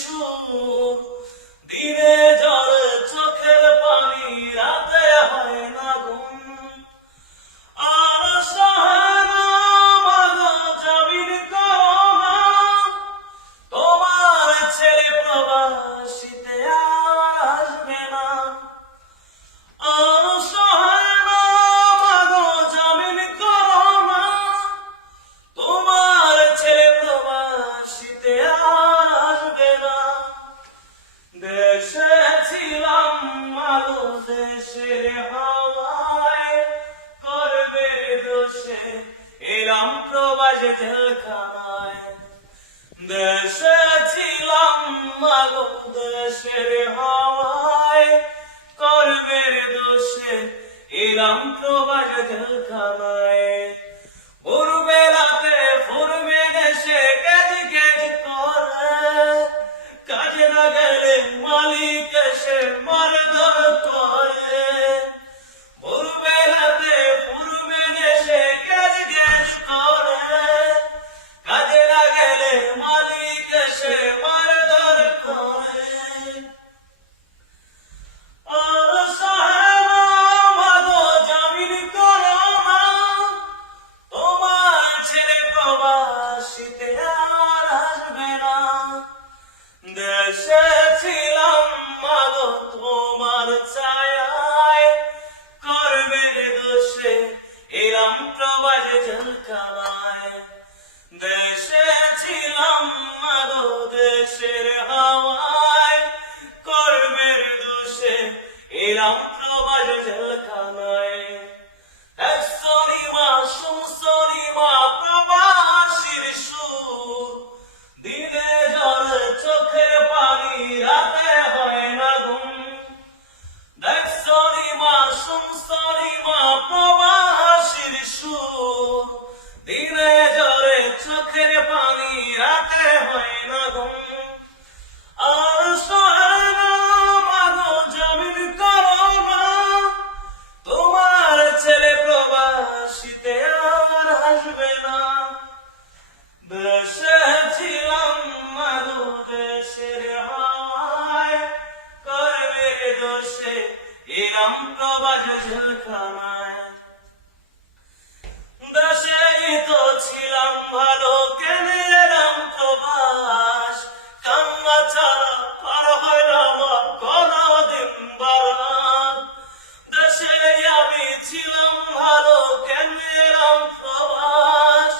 সুর, দিনে ঝরে চোখের পানি, রাতে হয় না ঘুম। আর সহে না মাগো জামিন করো না, তোমার ছেলে প্রবাসীতে আর আসবে না। আর সহে না মাগো জামিন করো না, তোমার ছেলে প্রবাসীতে আর আসবে না। দেশে ছিলাম মাগো দেশের হাওয়ায়, করবে দোষে এলাম প্রবাস জেলখানায়। দেশে ছিলাম মাগো দেশের হাওয়ায়, করবে দোষে এলাম প্রবাস জেলখানায়। ভোরবেলাতে ফুরবে দেশে গেজ গেজ করে, কাজে না গেলে মালিক এসে মারধর করে। ভোরবেলাতে ফুরবে দেশে গেজ গেজ করে, কাজে না গেলে মালিক এসে মারধর করে। আর সহে না মাগো জামিন করো না, তোমার ছেলে প্রবাসীতে আর আসবে না। দেশে ছিলাম মাগো তোমার ছায়ায়, করবে দোষে এলাম প্রবাস জেলখানায়। দেশে ছিলাম মাগো দেশের হাওয়ায়, করবে দোষে এলাম প্রবাস জেলখানায়। শুনছনিমা প্রবাসীর সুর, দিনে ঝরে চোখের পানি, রাতে হয় না ঘুম। দেখছনিমা শুনছনিমা প্রবাসীর সুর, দিনে ঝরে চোখের পানি, রাতে হয় না ঘুম। আর সহে না মাগো জামিন করো না, তোমার ছেলে প্রবাসীতে আর আসবে না। দেশে ছিলাম মাগো দেশের হাওয়ায়, করবে দোষে এলাম প্রবাস জেলখানায়। দেশেই তো ছিলাম ভালো, কেন এলাম প্রবাস? কান্না ছাড়া পার হয় না আমার কোনদিন বারাত। দেশে আমি ছিলাম ভালো, কেন এলাম প্রবাস?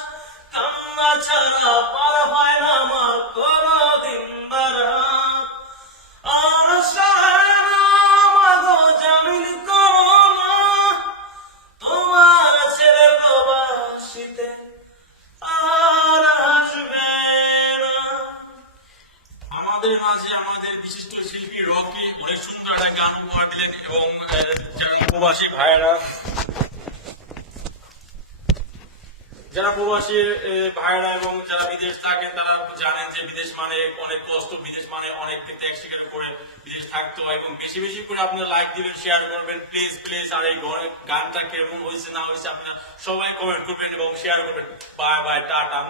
কান্না ছাড়া পার হয় না আমার কোনদিন বারাত। আর সহে না মাগো জামিন করো না, তোমার ছেলে প্রবাসীতে আর আসবে না। আমাদের মাঝে আমাদের বিশিষ্ট শিল্পী রকি অনেক সুন্দর একটা গান উপহার দিলেন, এবং যারা প্রবাসী ভাইয়েরা এবং যারা বিদেশ থাকেন তারা জানেন যে বিদেশ মানে অনেক কষ্ট, বিদেশ মানে অনেক ত্যাগ স্বীকার করে বিদেশ থাকতে হয়। এবং বেশি বেশি করে আপনারা লাইক দিবেন, শেয়ার করবেন প্লিজ প্লিজ। আর এই গানটা কেমন হয়েছে না হয়েছে আপনারা সবাই কমেন্ট করবেন এবং শেয়ার করবেন। Bye bye, tata.